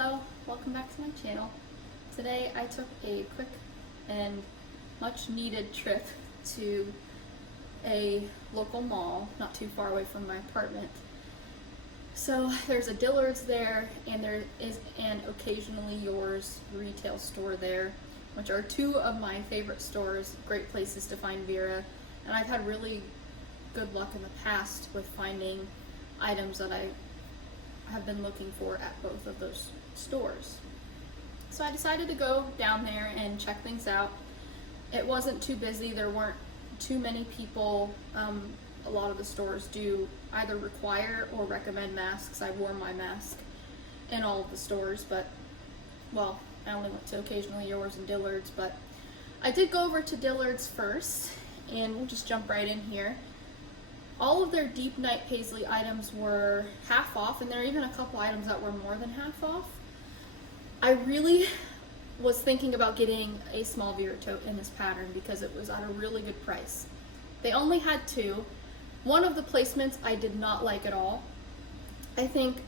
Hello, welcome back to my channel. Today I took a quick and much needed trip to a local mall not too far away from my apartment. So there's a Dillards there and there is an Occasionally Yours retail store there, which are two of my favorite stores, great places to find Vera, and I've had really good luck in the past with finding items that I have been looking for at both of those stores. So I decided to go down there and check things out. It wasn't too busy, there weren't too many people. A lot of the stores do either require or recommend masks. I wore my mask in all of the stores, but, well, I only went to Occasionally Yours and Dillards, but I did go over to Dillards first, and we'll just jump right in here. All of their Deep Night Paisley items were half off, and there are even a couple items that were more than half off. I really was thinking about getting a Small Vera Tote in this pattern because it was at a really good price. They only had two. One of the placements I did not like at all. I think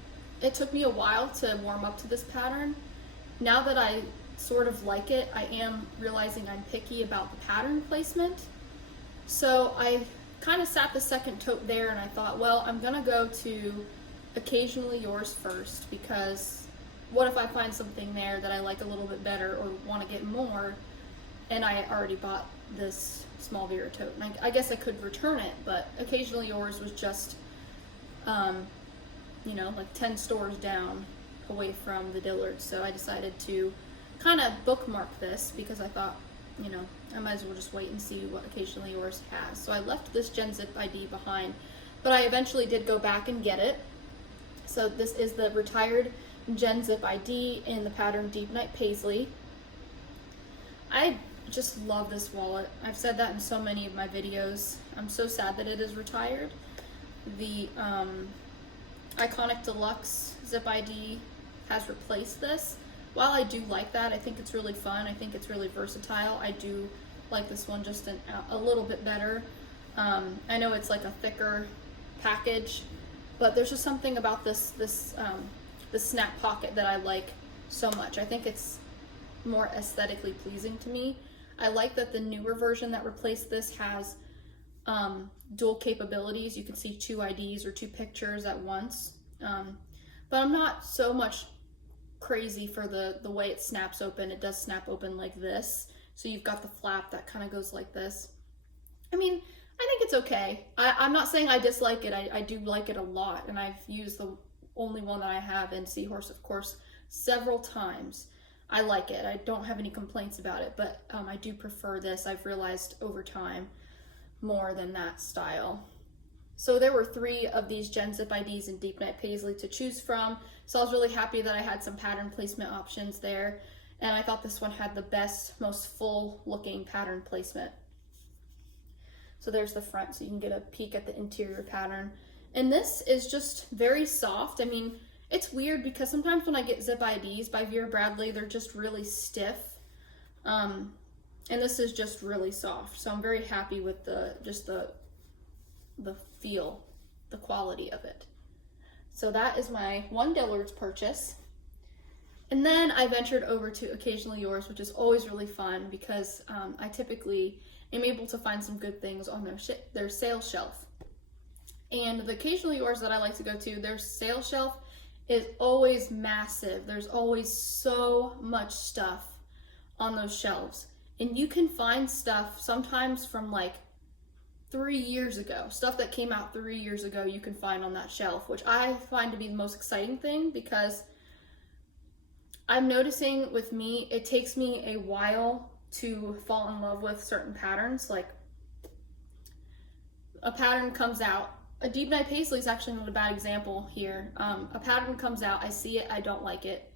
it took me a while to warm up to this pattern. Now that I sort of like it, I am realizing I'm picky about the pattern placement. So I kind of sat the second tote there and I thought, well, I'm gonna go to Occasionally Yours first, because what if I find something there that I like a little bit better or want to get more, and I already bought this Small Vera tote, and I guess I could return it, but Occasionally Yours was just you know, like 10 stores down away from the Dillards. So I decided to kind of bookmark this because I thought, you know, I might as well just wait and see what Occasionally Yours has. So I left this Gen Zip ID behind, but I eventually did go back and get it. So this is the retired Gen Zip ID in the pattern Deep Night Paisley. I just love this wallet. I've said that in so many of my videos. I'm so sad that it is retired. The Iconic Deluxe Zip ID has replaced this. While I do like that, I think it's really fun, I think it's really versatile, I do like this one just a little bit better. I know it's like a thicker package, but there's just something about this snap pocket that I like so much. I think it's more aesthetically pleasing to me. I like that the newer version that replaced this has dual capabilities. You can see two IDs or two pictures at once. But I'm not so much crazy for the way it snaps open. It does snap open like this. So you've got the flap that kind of goes like this. I mean, I think it's okay. I'm not saying I dislike it. I do like it a lot, and I've used the only one that I have in Seahorse, of course, several times. I like it. I don't have any complaints about it, but I do prefer this. I've realized over time more than that style. So there were 3 of these Gen Zip IDs in Deep Night Paisley to choose from. So I was really happy that I had some pattern placement options there. And I thought this one had the best, most full looking pattern placement. So there's the front, so you can get a peek at the interior pattern. And this is just very soft. I mean, it's weird because sometimes when I get Zip IDs by Vera Bradley, they're just really stiff. And this is just really soft. So I'm very happy with the feel, the quality of it. So that is my one Dillards purchase. And then I ventured over to Occasionally Yours, which is always really fun because I typically am able to find some good things on their sale shelf. And the Occasionally Yours that I like to go to, their sale shelf is always massive. There's always so much stuff on those shelves. And you can find stuff sometimes from like 3 years ago. Stuff that came out 3 years ago you can find on that shelf, which I find to be the most exciting thing because I'm noticing with me, it takes me a while to fall in love with certain patterns. Like a pattern comes out, a Deep Night Paisley is actually not a bad example here. A pattern comes out, I see it, I don't like it.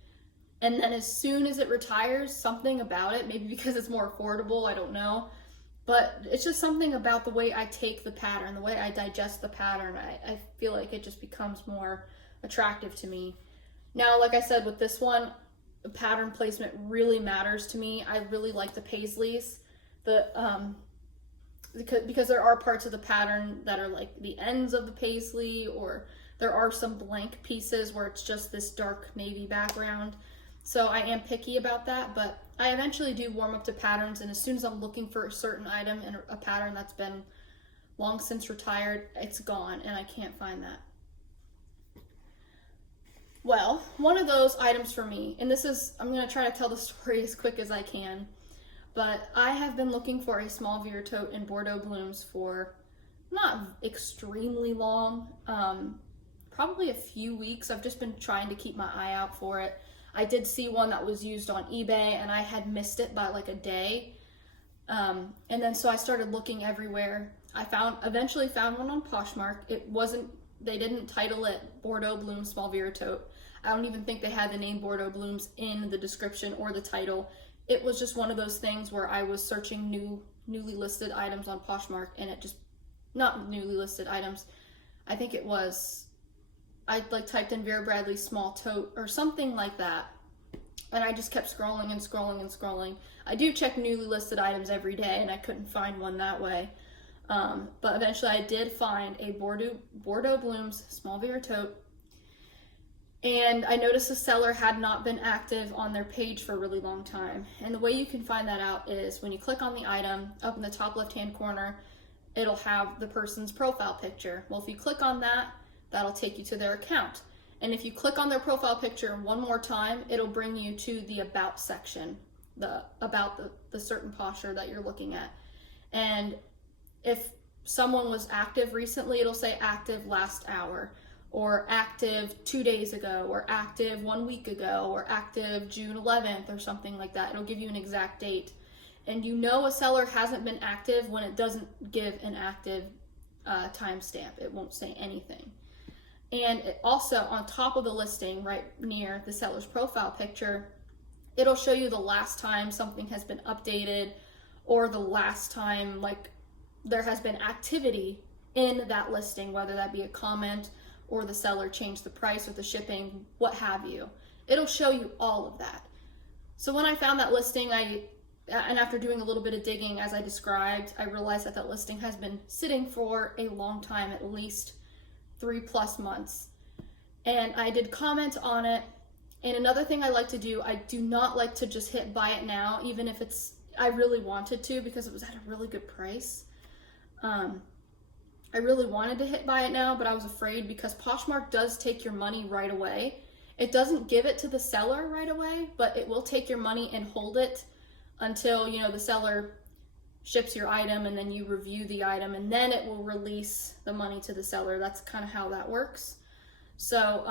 And then as soon as it retires, something about it, maybe because it's more affordable, I don't know. But it's just something about the way I take the pattern, the way I digest the pattern. I feel like it just becomes more attractive to me. Now, like I said, with this one, the pattern placement really matters to me. I really like the Paisleys. Because there are parts of the pattern that are like the ends of the paisley or There are some blank pieces where it's just this dark navy background. So I am picky about that, but I eventually do warm up to patterns, and as soon as I'm looking for a certain item and a pattern that's been long since retired, it's gone and I can't find that. Well, one of those items for me, and this is, I'm going to try to tell the story as quick as I can, but I have been looking for a small Vera Tote in Bordeaux Blooms for not extremely long, probably a few weeks. I've just been trying to keep my eye out for it. I did see one that was used on eBay and I had missed it by like a day. And then so I started looking everywhere. I eventually found one on Poshmark. They didn't title it Bordeaux Blooms Small Vera Tote. I don't even think they had the name Bordeaux Blooms in the description or the title. It was just one of those things where I was searching newly listed items on Poshmark, and it just, not newly listed items. I think it was, I like typed in Vera Bradley small tote or something like that. And I just kept scrolling and scrolling and scrolling. I do check newly listed items every day, and I couldn't find one that way. But eventually I did find a Bordeaux Blooms Small Vera Tote. And I noticed the seller had not been active on their page for a really long time. And the way you can find that out is when you click on the item, up in the top left-hand corner, it'll have the person's profile picture. Well, if you click on that, that'll take you to their account. And if you click on their profile picture one more time, it'll bring you to the About section, about the certain posture that you're looking at. And if someone was active recently, it'll say active last hour, or active 2 days ago, or active 1 week ago, or active June 11th, or something like that. It'll give you an exact date. And you know a seller hasn't been active when it doesn't give an active timestamp. It won't say anything. And it also, on top of the listing, right near the seller's profile picture, it'll show you the last time something has been updated, or the last time like there has been activity in that listing, whether that be a comment or the seller changed the price or the shipping, what have you. It'll show you all of that. So when I found that listing, and after doing a little bit of digging as I described, I realized that listing has been sitting for a long time, at least 3+ months. And I did comment on it. And another thing I like to do, I do not like to just hit buy it now, even if I really wanted to, because it was at a really good price. I really wanted to hit buy it now, but I was afraid because Poshmark does take your money right away. It doesn't give it to the seller right away, but it will take your money and hold it until, the seller ships your item, and then you review the item, and then it will release the money to the seller. That's kind of how that works. So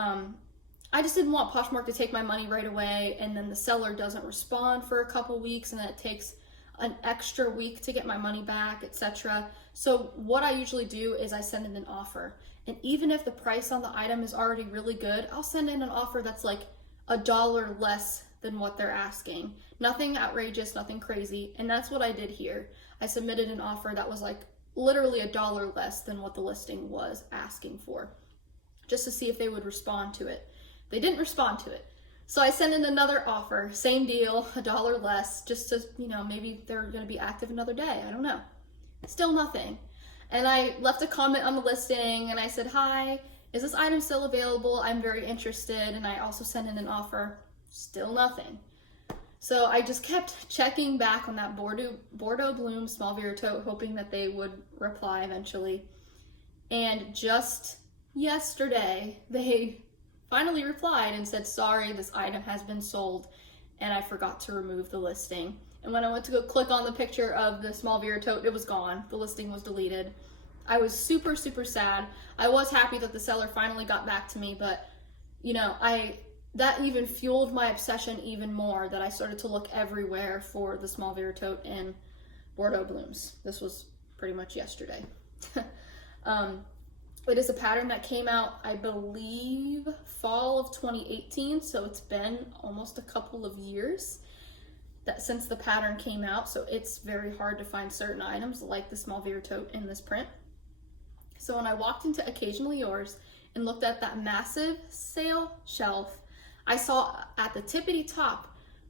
I just didn't want Poshmark to take my money right away, and then the seller doesn't respond for a couple weeks, and then it takes an extra week to get my money back, etc. So what I usually do is I send in an offer. And even if the price on the item is already really good, I'll send in an offer that's like $1 less than what they're asking. Nothing outrageous, nothing crazy. And that's what I did here. I submitted an offer that was like literally $1 less than what the listing was asking for, just to see if they would respond to it. They didn't respond to it. So I sent in another offer, same deal, $1 less, just to, maybe they're going to be active another day. I don't know. Still nothing. And I left a comment on the listing and I said, "Hi, is this item still available? I'm very interested." And I also sent in an offer. Still nothing. So I just kept checking back on that Bordeaux Blooms Small Vera Tote, hoping that they would reply eventually. And just yesterday, they finally replied and said, "Sorry, this item has been sold and I forgot to remove the listing." And when I went to go click on the picture of the Small Vera Tote, it was gone. The listing was deleted. I was super, super sad. I was happy that the seller finally got back to me, but that even fueled my obsession even more, that I started to look everywhere for the Small Vera Tote in Bordeaux Blooms. This was pretty much yesterday. It is a pattern that came out, I believe, fall of 2018, so it's been almost a couple of years since the pattern came out, so it's very hard to find certain items like the Small Vera Tote in this print. So when I walked into Occasionally Yours and looked at that massive sale shelf, I saw at the tippity top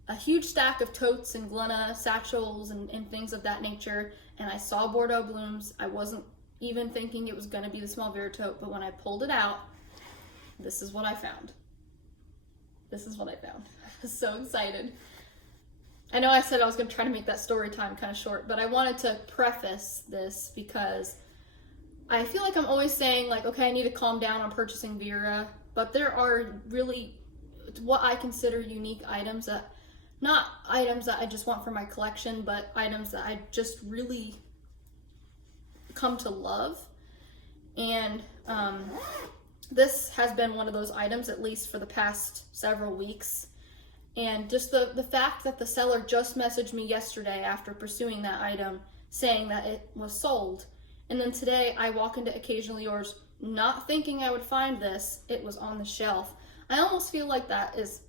a huge stack of totes and Glenna satchels and things of that nature, and I saw Bordeaux Blooms. I wasn't even thinking it was going to be the Small Vera Tote, but when I pulled it out, this is what I found. This is what I found. I was so excited. I know I said I was going to try to make that story time kind of short, but I wanted to preface this because I feel like I'm always saying, like, okay, I need to calm down on purchasing Vera, but there are really what I consider unique items that, not items that I just want for my collection, but items that I just really come to love. And this has been one of those items, at least for the past several weeks. And just the fact that the seller just messaged me yesterday after pursuing that item saying that it was sold. And then today I walk into Occasionally Yours not thinking I would find this. It was on the shelf. I almost feel like that is,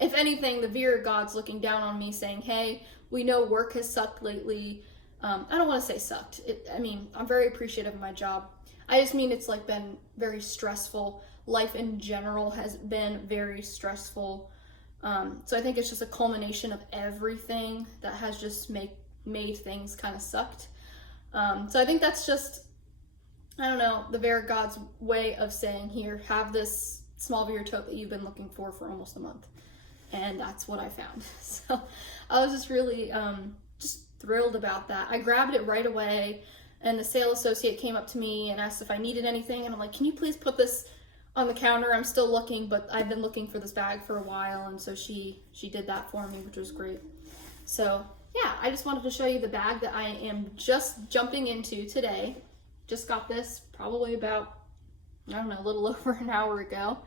if anything, the Vera gods looking down on me saying, hey, we know work has sucked lately. I don't want to say sucked. I mean, I'm very appreciative of my job. I just mean it's like been very stressful. Life in general has been very stressful. So I think it's just a culmination of everything that has just made things kind of sucked. So I think that's just, I don't know, the Vera God's way of saying, here, have this small Vera tote that you've been looking for almost a month. And that's what I found. So I was just really just thrilled about that. I grabbed it right away, and the sale associate came up to me and asked if I needed anything. And I'm like, can you please put this on the counter? I'm still looking, but I've been looking for this bag for a while. And so she did that for me, which was great. So yeah, I just wanted to show you the bag that I am just jumping into today. Just got this probably about, I don't know, a little over an hour ago.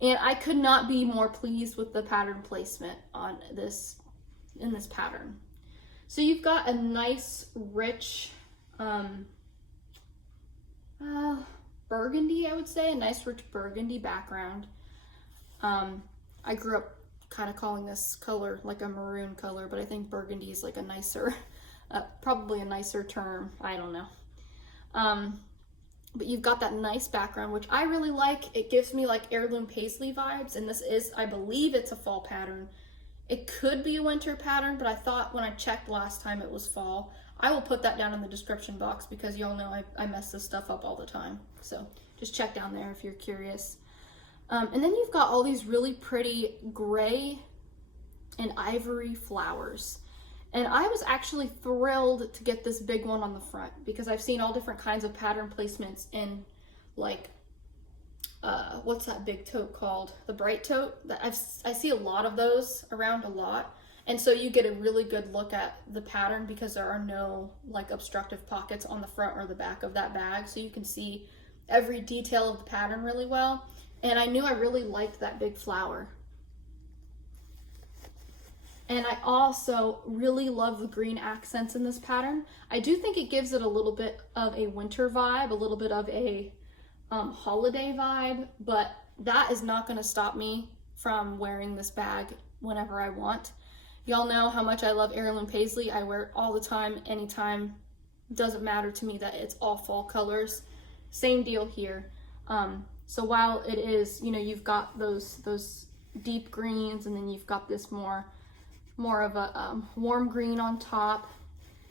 And I could not be more pleased with the pattern placement on this, in this pattern. So you've got a nice, rich, burgundy, I would say, a nice rich burgundy background. I grew up kind of calling this color like a maroon color, but I think burgundy is like a nicer, probably a nicer term. I don't know. But you've got that nice background, which I really like. It gives me like heirloom paisley vibes, and this is, I believe it's a fall pattern. It could be a winter pattern, but I thought when I checked last time it was fall. I will put that down in the description box because y'all know I mess this stuff up all the time. So just check down there if you're curious. And then you've got all these really pretty gray and ivory flowers. And I was actually thrilled to get this big one on the front because I've seen all different kinds of pattern placements in, like, what's that big tote called? The bright tote. I see a lot of those around a lot. And so you get a really good look at the pattern because there are no like obstructive pockets on the front or the back of that bag. So you can see every detail of the pattern really well. And I knew I really liked that big flower. And I also really love the green accents in this pattern. I do think it gives it a little bit of a winter vibe, a little bit of a holiday vibe, but that is not going to stop me from wearing this bag whenever I want. Y'all know how much I love heirloom paisley. I wear it all the time, anytime. It doesn't matter to me that it's all fall colors. Same deal here. So while it is, you know, you've got those deep greens, and then you've got this more of a warm green on top,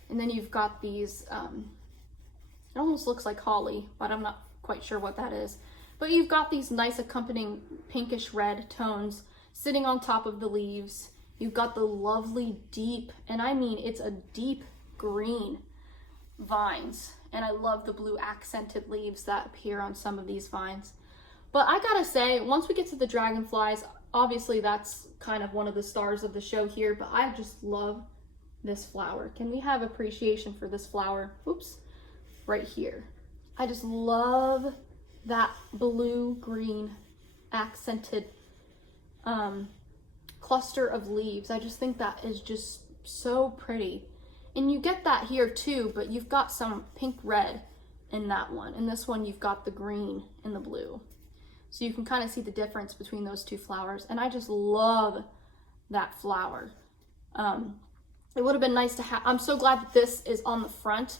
and then you've got these, it almost looks like holly, but I'm not quite sure what that is. But you've got these nice accompanying pinkish red tones sitting on top of the leaves. You've got the lovely deep, and I mean it's a deep green vines, and I love the blue accented leaves that appear on some of these vines. But I gotta say, once we get to the dragonflies, obviously that's kind of one of the stars of the show here, but I just love this flower. Can we have appreciation for this flower? Oops, right here. I just love that blue-green accented cluster of leaves. I just think that is just so pretty. And you get that here too, but you've got some pink red in that one. In this one, you've got the green and the blue. So you can kind of see the difference between those two flowers. And I just love that flower. It would have been nice to have, I'm so glad that this is on the front.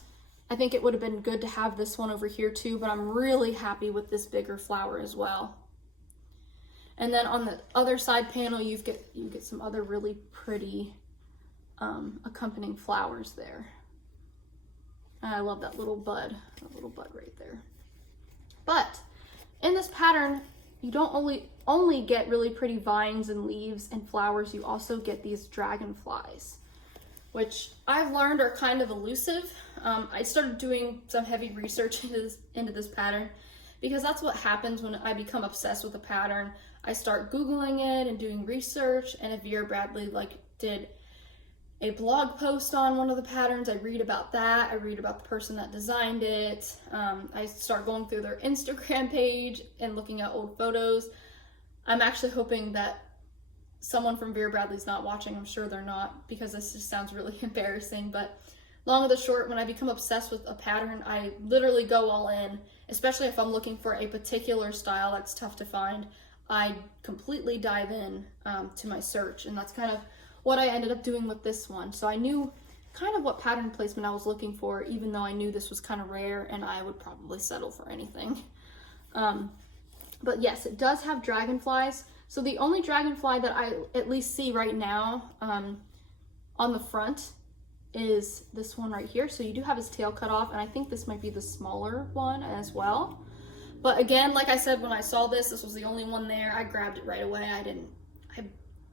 I think it would have been good to have this one over here too, but I'm really happy with this bigger flower as well. And then on the other side panel, you get some other really pretty accompanying flowers there. And I love that little bud right there. But in this pattern, you don't only get really pretty vines and leaves and flowers, you also get these dragonflies, which I've learned are kind of elusive. I started doing some heavy research into this pattern, because that's what happens when I become obsessed with a pattern. I start Googling it and doing research, and if Vera Bradley did a blog post on one of the patterns, I read about that. I read about the person that designed it. I start going through their Instagram page and looking at old photos. I'm actually hoping that someone from Vera Bradley's not watching. I'm sure they're not, because this just sounds really embarrassing. But long of the short, when I become obsessed with a pattern, I literally go all in, especially if I'm looking for a particular style that's tough to find. I completely dive in to my search, and that's kind of what I ended up doing with this one. So I knew kind of what pattern placement I was looking for, even though I knew this was kind of rare and I would probably settle for anything. But yes, it does have dragonflies. So the only dragonfly that I at least see right now on the front is this one right here. So you do have his tail cut off, and I think this might be the smaller one as well. But again, like I said, when I saw this was the only one there. I grabbed it right away. I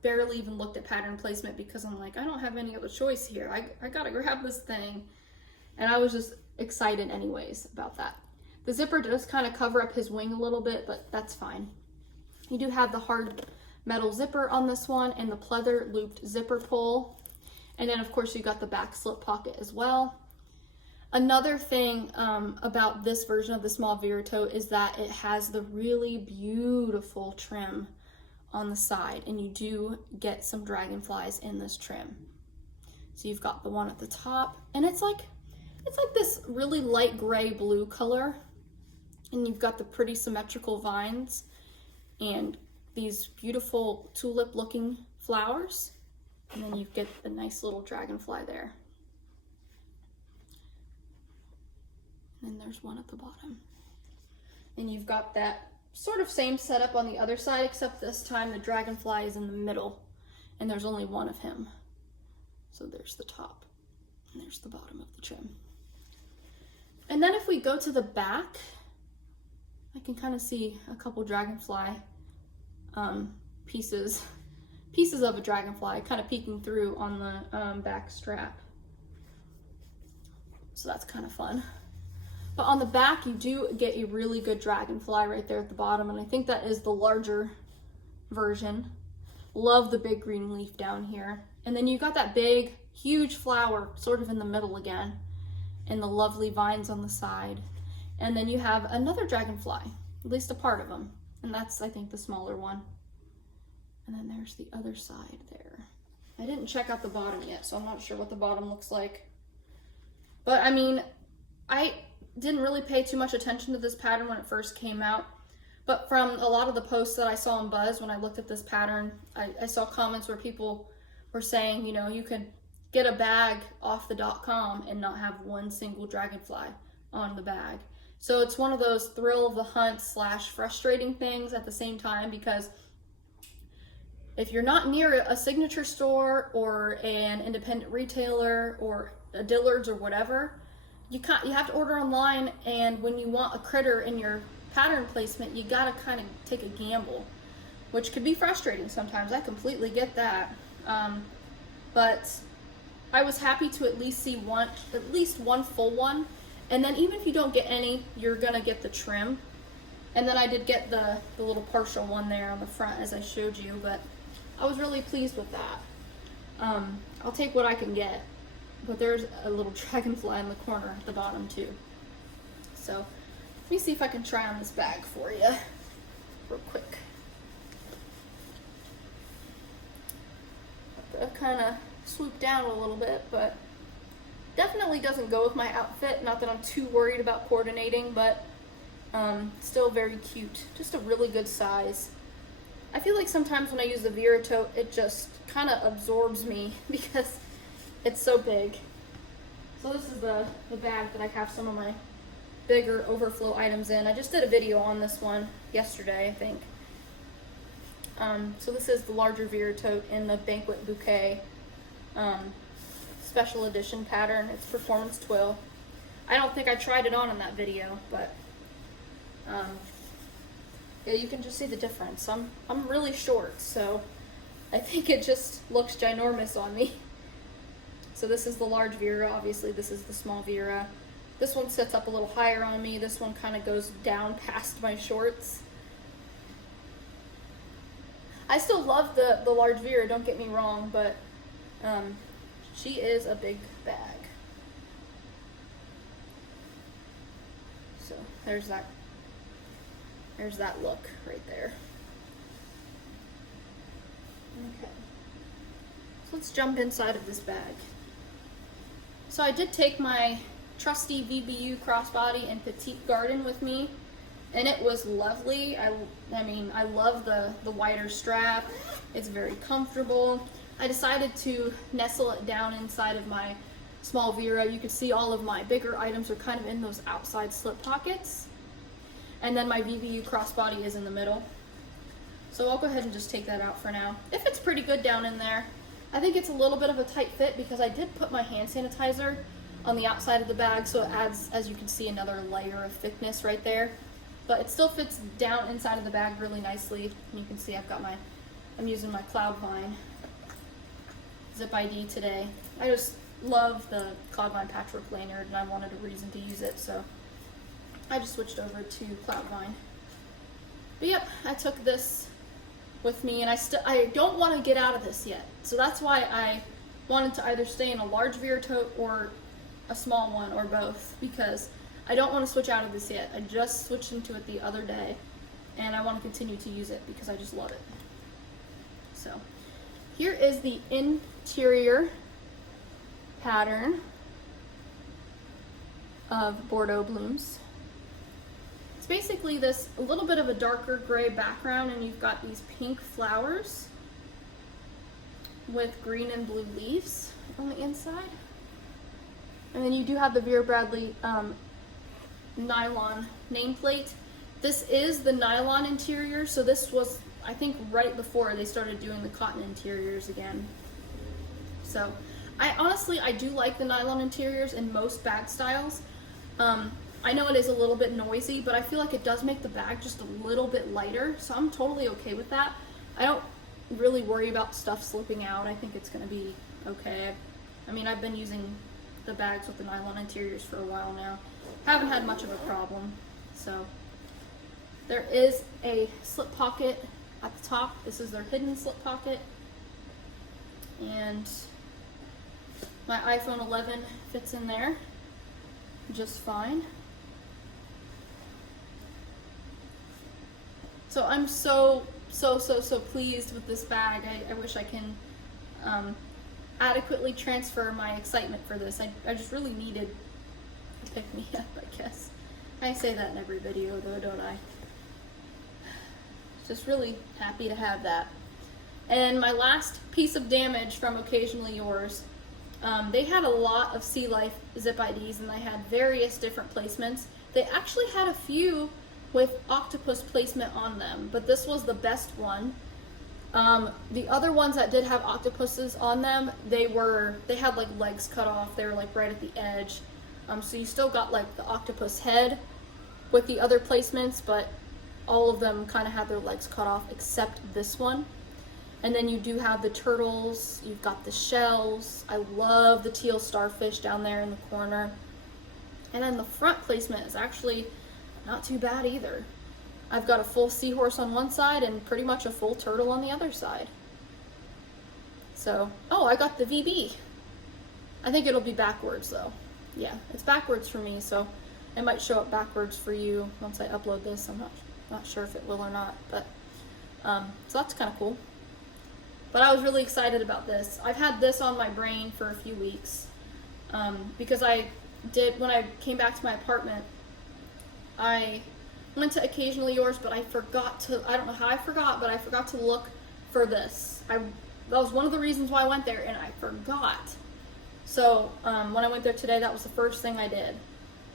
barely even looked at pattern placement, because I'm like, I don't have any other choice here. I gotta grab this thing. And I was just excited anyways about that. The zipper does kind of cover up his wing a little bit, but that's fine. You do have the hard metal zipper on this one and the pleather looped zipper pull. And then of course you got the back slip pocket as well. Another thing about this version of the Small Vera Tote is that it has the really beautiful trim on the side, and you do get some dragonflies in this trim. So you've got the one at the top, and it's like this really light gray blue color, and you've got the pretty symmetrical vines and these beautiful tulip looking flowers, and then you get a nice little dragonfly there. And then there's one at the bottom. And you've got that sort of same setup on the other side, except this time the dragonfly is in the middle and there's only one of him. So there's the top and there's the bottom of the trim. And then if we go to the back, I can kind of see a couple dragonfly pieces of a dragonfly kind of peeking through on the back strap. So that's kind of fun. But on the back, you do get a really good dragonfly right there at the bottom, and I think that is the larger version. Love the big green leaf down here. And then you got that big, huge flower sort of in the middle again, and the lovely vines on the side. And then you have another dragonfly, at least a part of them, and that's, I think, the smaller one. And then there's the other side there. I didn't check out the bottom yet, so I'm not sure what the bottom looks like. But I mean, I didn't really pay too much attention to this pattern when it first came out, but from a lot of the posts that I saw on Buzz when I looked at this pattern, I saw comments where people were saying, you know, you could get a bag off the .com and not have one single dragonfly on the bag. So it's one of those thrill of the hunt / frustrating things at the same time, because if you're not near a signature store or an independent retailer or a Dillards or whatever, you have to order online, and when you want a critter in your pattern placement, you gotta kind of take a gamble, which could be frustrating sometimes. I completely get that. But I was happy to at least see at least one full one, and then even if you don't get any, you're gonna get the trim. And then I did get the little partial one there on the front, as I showed you, but I was really pleased with that. I'll take what I can get. But there's a little dragonfly in the corner at the bottom too. So let me see if I can try on this bag for you real quick. I've kind of swooped down a little bit, but definitely doesn't go with my outfit. Not that I'm too worried about coordinating, but still very cute. Just a really good size. I feel like sometimes when I use the Vera Tote, it just kind of absorbs me because it's so big. So this is the bag that I have some of my bigger overflow items in. I just did a video on this one yesterday, I think. So this is the larger Vera Tote in the Banquet Bouquet special edition pattern. It's Performance Twill. I don't think I tried it on in that video, but Yeah, you can just see the difference. I'm really short, so I think it just looks ginormous on me. So this is the large Vera, obviously this is the small Vera. This one sits up a little higher on me. This one kind of goes down past my shorts. I still love the large Vera, don't get me wrong, but she is a big bag. So there's that look right there. Okay. So let's jump inside of this bag. So I did take my trusty VBU crossbody and Petite Garden with me, and it was lovely. I mean, I love the wider strap. It's very comfortable. I decided to nestle it down inside of my small Vera. You can see all of my bigger items are kind of in those outside slip pockets. And then my VBU crossbody is in the middle. So I'll go ahead and just take that out for now. It fits pretty good down in there. I think it's a little bit of a tight fit because I did put my hand sanitizer on the outside of the bag, so it adds, as you can see, another layer of thickness right there. But it still fits down inside of the bag really nicely. And you can see I'm using my Cloudvine Zip ID today. I just love the Cloudvine patchwork lanyard and I wanted a reason to use it, so I just switched over to Cloudvine. But yep, I took this with me, and I don't want to get out of this yet. So that's why I wanted to either stay in a large Vera Tote or a small one, or both, because I don't want to switch out of this yet. I just switched into it the other day, and I want to continue to use it because I just love it. So here is the interior pattern of Bordeaux Blooms. It's basically this a little bit of a darker gray background, and you've got these pink flowers with green and blue leaves on the inside. And then you do have the Vera Bradley nylon nameplate. This is the nylon interior, so this was, I think, right before they started doing the cotton interiors again. So I do like the nylon interiors in most bag styles. I know it is a little bit noisy, but I feel like it does make the bag just a little bit lighter, so I'm totally okay with that. I don't really worry about stuff slipping out. I think it's going to be okay. I mean, I've been using the bags with the nylon interiors for a while now. Haven't had much of a problem. So there is a slip pocket at the top. This is their hidden slip pocket. And my iPhone 11 fits in there just fine. So I'm so pleased with this bag. I wish I can adequately transfer my excitement for this. I just really needed to pick me up, I guess. I say that in every video though, don't I? Just really happy to have that. And my last piece of damage from Occasionally Yours, they had a lot of Sea Life zip IDs, and they had various different placements. They actually had a few with octopus placement on them, but this was the best one. The other ones that did have octopuses on them, they had like legs cut off. They were like right at the edge. So you still got like the octopus head with the other placements, but all of them kind of had their legs cut off except this one. And then you do have the turtles, you've got the shells. I love the teal starfish down there in the corner. And then the front placement is actually not too bad either. I've got a full seahorse on one side and pretty much a full turtle on the other side. So, oh, I got the VB. I think it'll be backwards though. Yeah, it's backwards for me, so it might show up backwards for you once I upload this. I'm not sure if it will or not, but so that's kind of cool. But I was really excited about this. I've had this on my brain for a few weeks because when I came back to my apartment, I went to Occasionally Yours, but I don't know how I forgot, but I forgot to look for this. That was one of the reasons why I went there, and I forgot. So when I went there today, that was the first thing I did.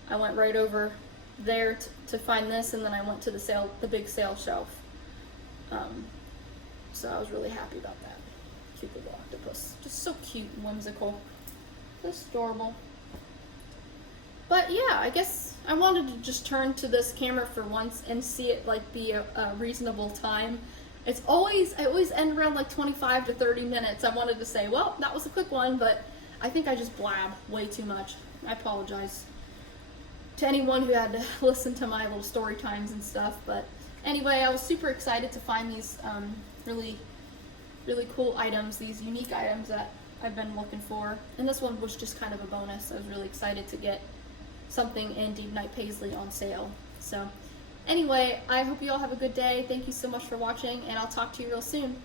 I went right over there to find this, and then I went to the big sale shelf. So I was really happy about that. Cute little octopus. Just so cute and whimsical. Just adorable. But yeah, I guess I wanted to just turn to this camera for once and see it like be a reasonable time. I always end around like 25 to 30 minutes. I wanted to say, well, that was a quick one, but I think I just blab way too much. I apologize to anyone who had to listen to my little story times and stuff. But anyway, I was super excited to find these really cool items, these unique items that I've been looking for. And this one was just kind of a bonus. I was really excited to get something in Deep Night Paisley on sale. So anyway, I hope you all have a good day. Thank you so much for watching, and I'll talk to you real soon.